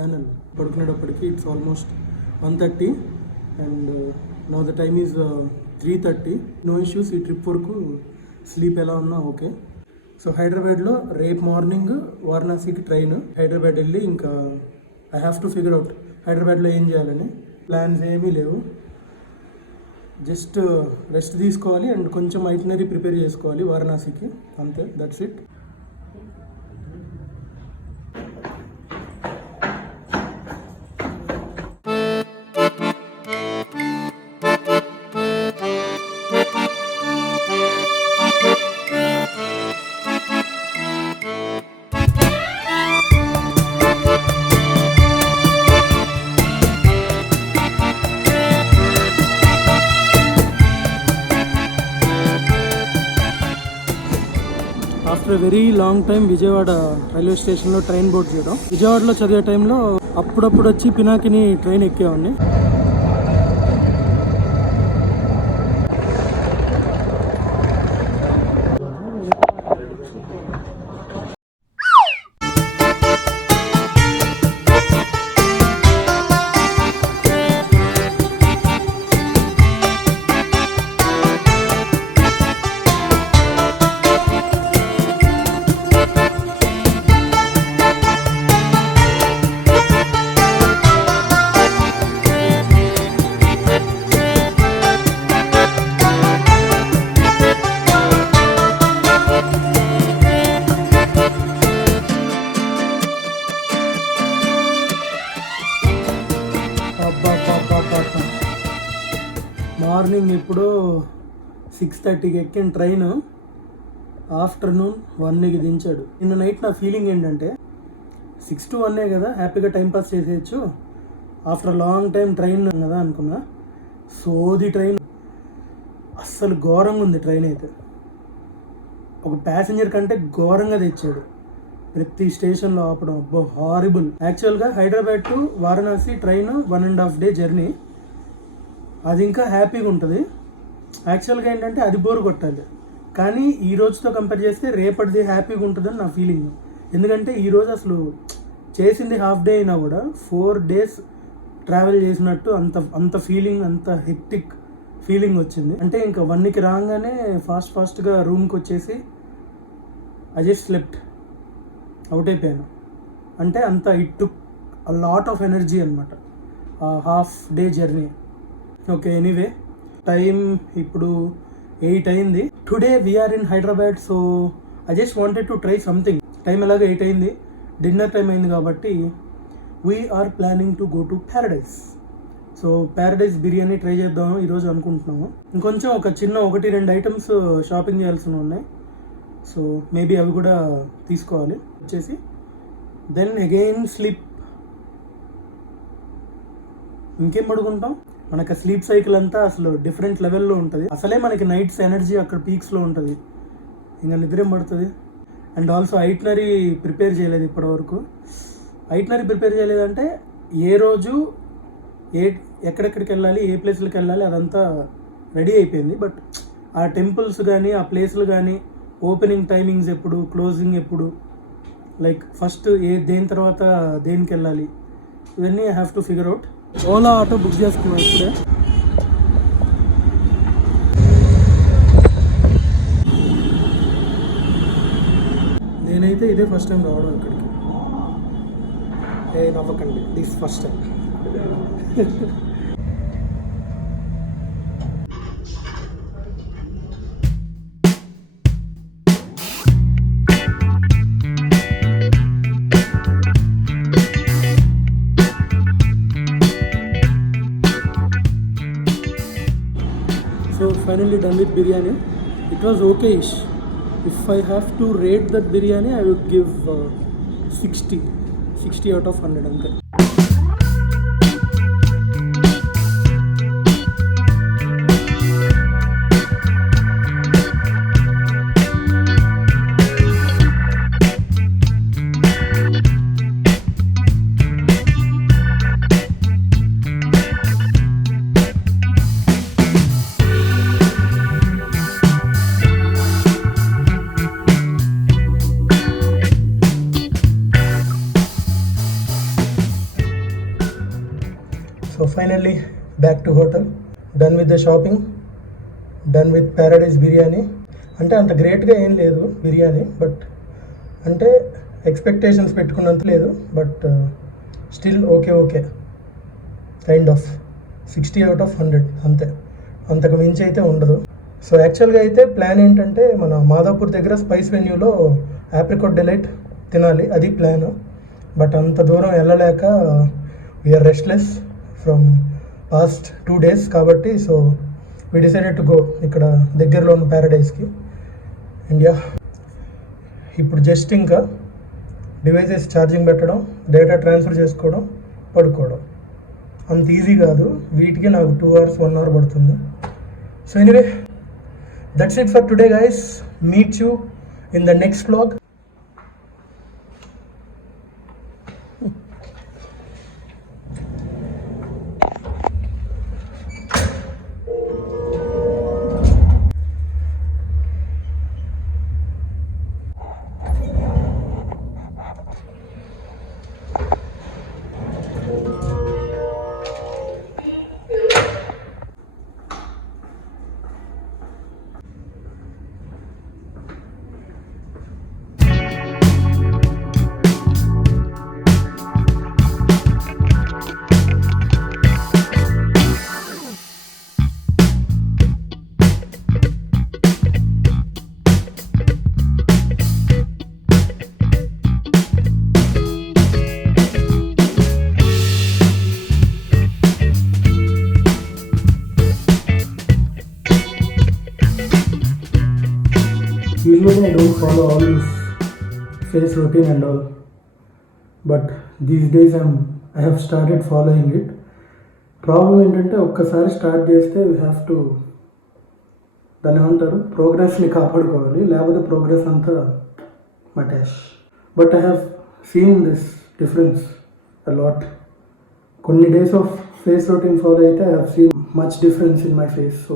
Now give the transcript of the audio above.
ఛానల్. పడుకునేటప్పటికి it's almost 1:30 and now the time is 3:30. No issues. ఈ trip వరకు sleep ఎలా ఉన్నా ఓకే. సో హైదరాబాద్లో రేపు మార్నింగ్ వారణాసికి ట్రైన్. హైదరాబాద్ వెళ్ళి ఇంకా I have to figure out హైదరాబాద్లో ఏం చేయాలని. ప్లాన్స్ ఏమీ లేవు, జస్ట్ రెస్ట్ తీసుకోవాలి అండ్ కొంచెం ఐటినరీ ప్రిపేర్ చేసుకోవాలి వారణాసికి, అంతే. That's it. After very long time Vijayawada రైల్వే స్టేషన్లో ట్రైన్ బోర్డ్ చేయడం. విజయవాడలో చదివే టైంలో అప్పుడప్పుడు వచ్చి పినాకిని ట్రైన్ ఎక్కేవాడిని. మార్నింగ్ ఇప్పుడు 6:30కి ఎక్కిన ట్రైన్ ఆఫ్టర్నూన్ 1కి దించాడు. నిన్న నైట్ నా ఫీలింగ్ ఏంటంటే 6 to 1 కదా, హ్యాపీగా టైంపాస్ చేసేయచ్చు ఆఫ్టర్ లాంగ్ టైం ట్రైన్ కదా అనుకున్నా. సోది ట్రైన్, అస్సలు ఘోరంగా ఉంది ట్రైన్ అయితే. ఒక ప్యాసింజర్ కంటే ఘోరంగా తెచ్చాడు. ప్రతి స్టేషన్లో ఆపడం, అబ్బో హారిబుల్. యాక్చువల్గా హైదరాబాద్ టు వారణాసి ట్రైన్ 1.5 day జర్నీ. అది ఇంకా హ్యాపీగా ఉంటుంది. యాక్చువల్గా ఏంటంటే అది బోర్ కొట్టాలి, కానీ ఈ రోజుతో కంపేర్ చేస్తే రేపటిది హ్యాపీగా ఉంటుందని నా ఫీలింగ్. ఎందుకంటే ఈరోజు అసలు చేసింది హాఫ్ డే అయినా కూడా 4 days ట్రావెల్ చేసినట్టు అంత ఫీలింగ్, అంత హెక్టిక్ ఫీలింగ్ వచ్చింది. అంటే ఇంకా 1కి రాగానే ఫాస్ట్గా రూమ్కి వచ్చేసి ఐ జస్ట్ స్లెప్ట్, అవుట్ అయిపోయాను. అంటే అంత it took a lot of energy అనమాట half day journey. Okay, anyway time ఇప్పుడు 8 అయింది. Today we are in Hyderabad. So I just wanted to try something. Time ఎలాగో 8 అయింది, డిన్నర్ టైం అయింది కాబట్టి we are planning to go to Paradise. So Paradise biryani try చేద్దాము ఈరోజు అనుకుంటున్నాము. ఇంకొంచెం ఒక చిన్న 1-2 ఐటమ్స్ షాపింగ్ చేయాల్సి ఉన్నాయి. సో మేబీ అవి కూడా తీసుకోవాలి వచ్చేసి. Then again sleep. ఇంకేం పడుకుంటాం, మనకు స్లీప్ సైకిల్ అంతా అసలు డిఫరెంట్ లెవెల్లో ఉంటుంది. అసలే మనకి నైట్స్ ఎనర్జీ అక్కడ పీక్స్లో ఉంటుంది, ఇంకా నిద్రేం పడుతుంది. అండ్ ఆల్సో ఐటినరీ ప్రిపేర్ చేయలేదు ఇప్పటివరకు. ఐటినరీ ప్రిపేర్ చేయలేదంటే ఏ రోజు ఎక్కడెక్కడికి వెళ్ళాలి, ఏ ప్లేస్లకు వెళ్ళాలి అదంతా రెడీ అయిపోయింది. బట్ ఆ టెంపుల్స్ కానీ, ఆ ప్లేస్లు కానీ, ఓపెనింగ్ టైమింగ్స్ ఎప్పుడు, క్లోజింగ్ ఎప్పుడు, లైక్ ఫస్ట్ దేని తర్వాత దేనికి వెళ్ళాలి, ఇవన్నీ I have to figure out. Ola auto book చేసుకున్నాను ఇప్పుడే. నేనైతే ఇదే ఫస్ట్ టైం రావడం ఇక్కడికి. నవ్వకండి, this first time. So finally done with biryani. It was okay-ish. If I have to rate that biryani, I would give 60 out of 100 ante. So finally back to hotel, done with the shopping, done with Paradise biryani. అంటే అంత గ్రేట్గా ఏం లేదు బిర్యానీ, బట్ అంటే ఎక్స్పెక్టేషన్స్ పెట్టుకున్నంత లేదు, but still okay kind of 60/100 అంతే, అంతకు మించి అయితే ఉండదు. సో యాక్చువల్గా అయితే ప్లాన్ ఏంటంటే మన మాదాపూర్ దగ్గర స్పైస్ వెన్యూలో ఆప్రికాట్ డిలైట్ తినాలి, అది ప్లాన్. బట్ అంత దూరం వెళ్ళలేక we are restless from past 2 days కాబట్టి so we decided to go ఇక్కడ దగ్గరలో ఉన్న ప్యారడైజ్కి. ఇండియా ఇప్పుడు జస్ట్ ఇంకా డివైజెస్ ఛార్జింగ్ పెట్టడం, డేటా ట్రాన్స్ఫర్ చేసుకోవడం, పడుకోవడం. అంత ఈజీ కాదు, వీటికి నాకు 2 hours 1 hour పడుతుంది. So anyway, that's it for today guys. Meet you in the next vlog. Usually I don't follow all this face routine and all, but these days I have started following it. Problem ఏంటంటే ఒక్కసారి స్టార్ట్ చేస్తే we have to దాన్ని ఏమంటారు ప్రోగ్రెస్ని కాపాడుకోవాలి, లేకపోతే progress అంతా మటాష్. But I have seen this difference a lot. కొన్ని days of face routine follow అయితే I have seen much difference in my face. So